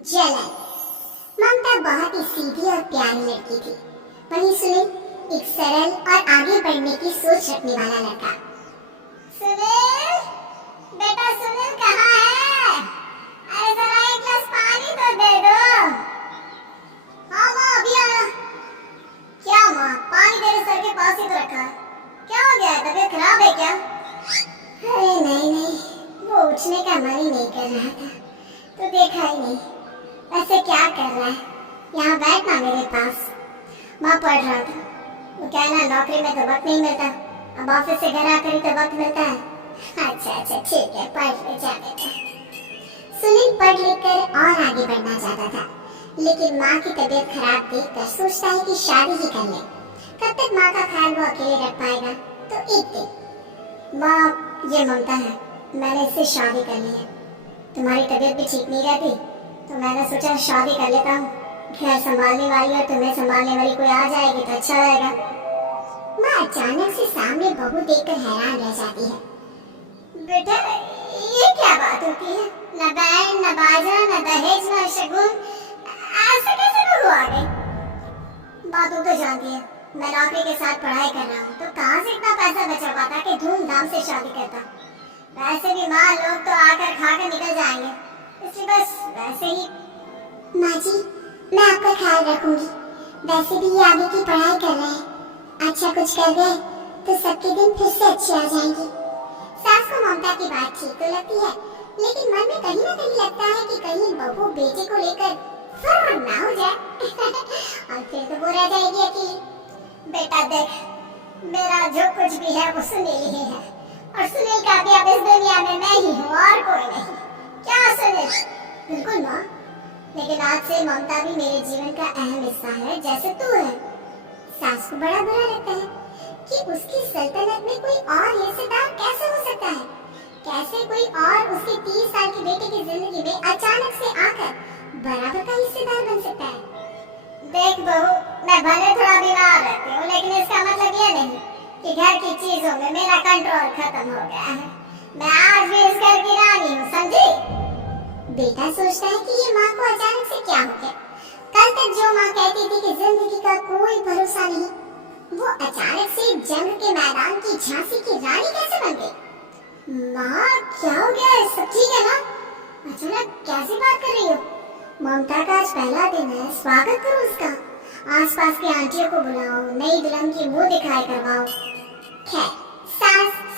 जलन। ममता बहुत ही सीधी और प्यारी लड़की थी। वहीं सुनील एक सरल और आगे बढ़ने की सोच रखने वाला लड़का। सुनील, बेटा सुनील कहाँ है? अरे जरा एक गिलास पानी तो दे दो। हाँ माँ, अभी आया। क्या माँ, पानी तेरे सर के पास ही तो रखा है। क्या हो गया, तबीयत खराब है क्या? अरे नहीं, वो उठने का मन ही नहीं कर रहा था, तो देखा ही नहीं। वैसे क्या कर रहा है? यहाँ बैठना मेरे पास। माँ पढ़ रहा था। वो क्या है ना, नौकरी में तो वक्त नहीं मिलता, अब ऑफिस से घर आकर ही तो वक्त मिलता है। अच्छा ठीक है, पढ़ ले जा बेटा। सुनील पढ़ लिख कर और आगे बढ़ना चाहता था, लेकिन माँ की तबीयत खराब देखकर सोचता है कि शादी ही कर ले। कब तक माँ का ख्याल वो अकेले रख पाएगा? तो एक दिन, माँ ये ममता है, मैंने इससे शादी कर ली है। तुम्हारी तबीयत भी ठीक नहीं रहती, तो मैंने सोचा शादी कर लेता हूँ। घर संभालने वाली और तुम्हें संभालने वाली कोई आ जाएगी तो अच्छा रहेगा। माँ अचानक से सामने बहू देखकर हैरान रह जाती है। बेटा ये क्या बात होती है? न बैंड, न बाजा, न दहेज, न शगुन, ऐसे कैसे बहू आ गई? बातों तो जानती है, मैं नौकरी के साथ पढ़ाई कर रहा हूँ, तो कहाँ से इतना पैसा बचा पाता कि धूमधाम से शादी करता। वैसे भी माँ लोग तो आकर खाकर निकल जाएंगे, इसलिए बस वैसे ही। माँ जी, मैं आपका ख्याल रखूंगी। वैसे भी ये आगे की पढ़ाई कर रहे हैं, अच्छा कुछ कर गए तो सबके दिन फिर से अच्छे आ जाएंगे। सास को ममता की बात ठीक तो लगती है, लेकिन मन में कहीं ना कहीं लगता है कि कहीं बहू बेटे को लेकर फर्र ना हो जाए और फिर तो वो रह जाएगी अकेली। बेटा देख, मेरा जो कुछ भी है वो सुनील ही है, और सुनील का भी अब इस दुनिया में मैं ही हूँ और कोई नहीं। क्या सुनील? बिल्कुल माँ, लेकिन आज से ममता भी मेरे जीवन का अहम हिस्सा है, जैसे तू है। सास को बड़ा बुरा लगता है कि उसकी सल्तनत में कोई और हिस्सेदार कैसे हो सकता है। कैसे कोई और उसके 30 साल के बेटे की जिंदगी में अचानक से आकर बराबर का हिस्सेदार बन सकता है। देख बहू, मैं भले थोड़ा बीमार रहती हूँ, लेकिन इसका मतलब ये नहीं कि घर की चीजों में मेरा कंट्रोल खत्म हो गया है। मैं आज भी इस घर की रानी हूँ, समझी? बेटा सोचता है कि ये माँ को अचानक से क्या हो गया। कल तक जो माँ कहती थी कि जिंदगी का कोई भरोसा नहीं, वो अचानक से जंग के मैदान की झांसी की रानी कैसे बन गई? माँ क्या हो गया है? सब ठीक है ना? अचानक कैसी बात कर रही हो? ममता का आज पहला दिन है, स्वागत करो उसका। आसपास की आंटियों को बुलाओ, नई दुल्हन की मुंह दिखाई करवाओ। खैर,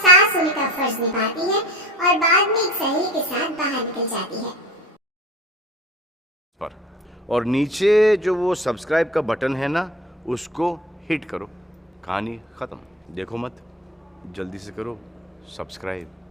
सास उनका फर्ज निभाती है और बाद में एक सहेली के साथ बाहर निकल जाती है। और नीचे जो वो सब्सक्राइब का बटन है ना, उसको हिट करो। कहानी खत्म। देखो मत, जल्दी से करो सब्सक्राइब।